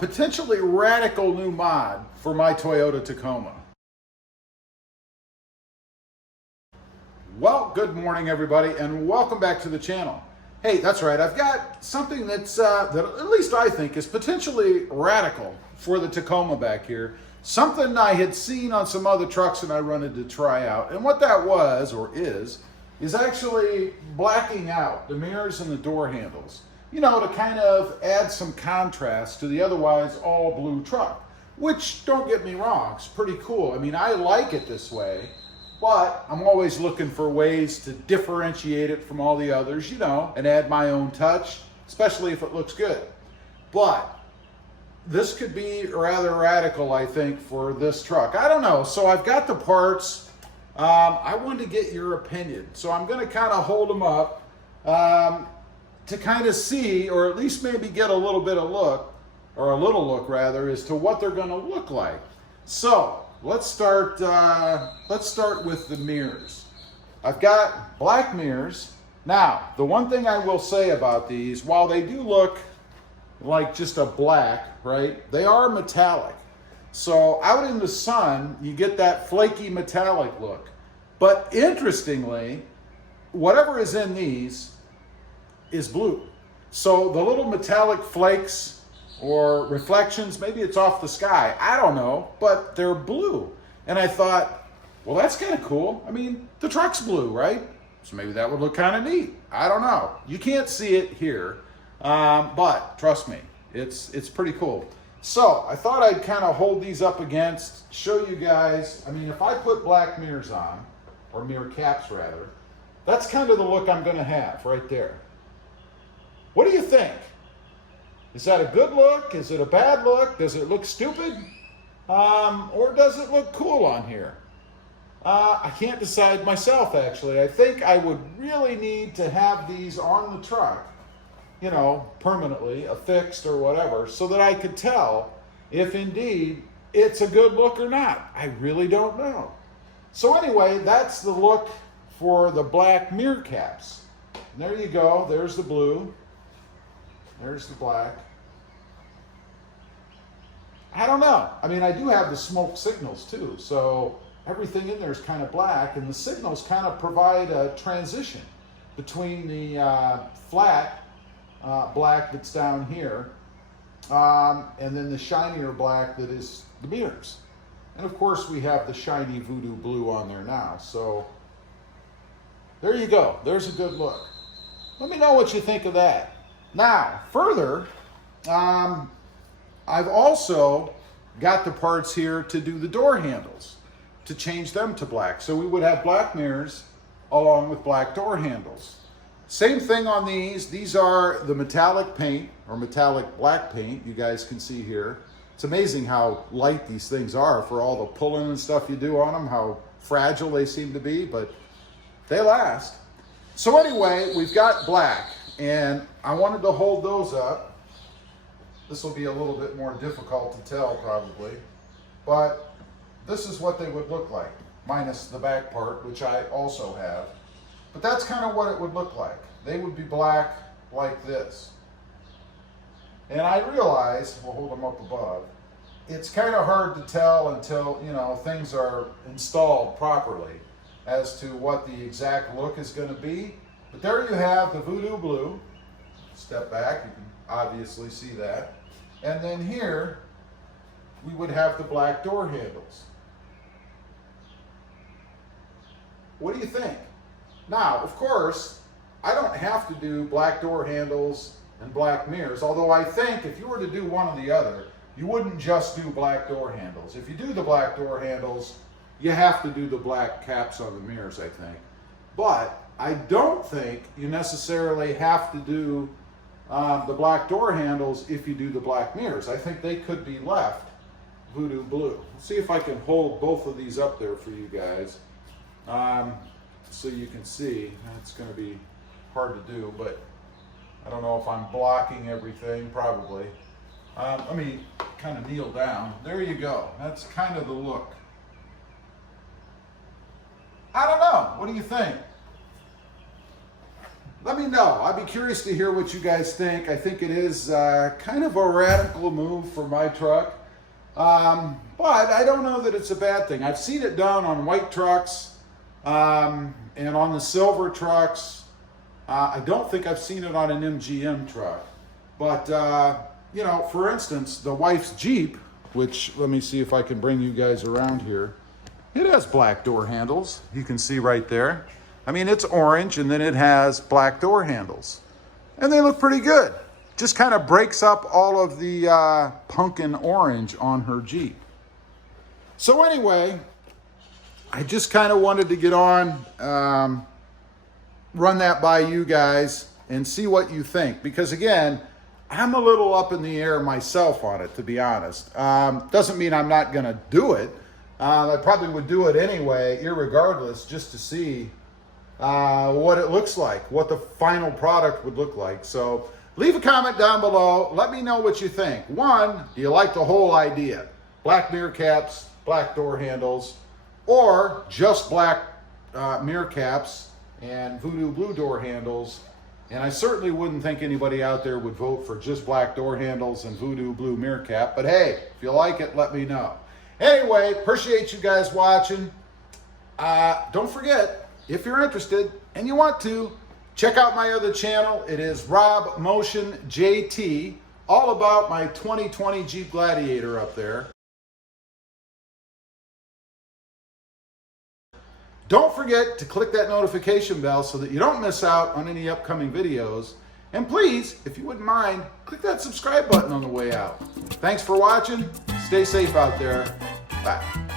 potentially radical new mod for my Toyota Tacoma. Well, good morning everybody, and welcome back to the channel. Hey, that's right, I've got something that's that at least I think is potentially radical for the Tacoma back here. Something I had seen on some other trucks and I wanted to try out. And what that was, or is actually blacking out the mirrors and the door handles. You know, to kind of add some contrast to the otherwise all blue truck. Which, don't get me wrong, it's pretty cool. I mean, I like it this way, but I'm always looking for ways to differentiate it from all the others, you know, and add my own touch, especially if it looks good. But this could be rather radical, I think, for this truck. I don't know. So I've got the parts. I wanted to get your opinion. So I'm going to kind of hold them up to kind of see, or at least maybe get a little bit of look, or a little look rather, as to what they're going to look like. So let's start with the mirrors. I've got black mirrors. Now, the one thing I will say about these, while they do look like just a black, right? They are metallic. So out in the sun, you get that flaky metallic look. But interestingly, whatever is in these is blue. So the little metallic flakes or reflections, maybe it's off the sky, I don't know, but they're blue. And I thought, well, that's kind of cool. I mean, the truck's blue, right? So maybe that would look kind of neat. I don't know. You can't see it here. But trust me, it's pretty cool. So I thought I'd kind of hold these up against, show you guys. I mean, if I put black mirrors on, or mirror caps rather, that's kind of the look I'm going to have right there. What do you think? Is that a good look? Is it a bad look? Does it look stupid? Or does it look cool on here? I can't decide myself, actually. I think I would really need to have these on the truck, you know, permanently, affixed or whatever, so that I could tell if indeed it's a good look or not. I really don't know. So anyway, that's the look for the black mirror caps. And there you go. There's the blue. There's the black. I don't know. I mean, I do have the smoke signals too, so everything in there is kind of black, and the signals kind of provide a transition between the flat black that's down here, and then the shinier black that is the mirrors. And of course we have the shiny Voodoo blue on there now. So there you go. There's a good look. Let me know what you think of that. Now, further, I've also got the parts here to do the door handles, to change them to black. So we would have black mirrors along with black door handles. Same thing on these. These are the metallic paint, or metallic black paint, you guys can see here. It's amazing how light these things are for all the pulling and stuff you do on them, how fragile they seem to be, but they last. So anyway, we've got black, and I wanted to hold those up. This will be a little bit more difficult to tell probably, but this is what they would look like, minus the back part, which I also have. But that's kind of what it would look like. They would be black like this. And I realize, we'll hold them up above, it's kind of hard to tell until, you know, things are installed properly as to what the exact look is going to be. But there you have the Voodoo blue. Step back, you can obviously see that. And then here, we would have the black door handles. What do you think? Now, of course, I don't have to do black door handles and black mirrors, although I think if you were to do one or the other, you wouldn't just do black door handles. If you do the black door handles, you have to do the black caps on the mirrors, I think. But I don't think you necessarily have to do the black door handles if you do the black mirrors. I think they could be left Voodoo blue. Let's see if I can hold both of these up there for you guys. So you can see. It's going to be hard to do, but I don't know if I'm blocking everything, probably. Let me kind of kneel down. There you go. That's kind of the look. I don't know. What do you think? Let me know. I'd be curious to hear what you guys think. I think it is kind of a radical move for my truck. But I don't know that it's a bad thing. I've seen it done on white trucks and on the silver trucks. I don't think I've seen it on an MGM truck. But, you know, for instance, the wife's Jeep, which, let me see if I can bring you guys around here. It has black door handles. You can see right there. I mean, it's orange, and then it has black door handles. And they look pretty good. Just kind of breaks up all of the pumpkin orange on her Jeep. So anyway, I just kind of wanted to get on, run that by you guys, and see what you think. Because again, I'm a little up in the air myself on it, to be honest. Doesn't mean I'm not going to do it. I probably would do it anyway, irregardless, just to see what it looks like, what the final product would look like. So leave a comment down below. Let me know what you think. One, do you like the whole idea? Black mirror caps, black door handles, or just black mirror caps and Voodoo blue door handles. And I certainly wouldn't think anybody out there would vote for just black door handles and Voodoo blue mirror cap. But hey, if you like it, let me know. Anyway, appreciate you guys watching. Don't forget, if you're interested and you want to, check out my other channel. It is RobMotion JT, all about my 2020 Jeep Gladiator up there. Don't forget to click that notification bell so that you don't miss out on any upcoming videos. And please, if you wouldn't mind, click that subscribe button on the way out. Thanks for watching. Stay safe out there. Bye.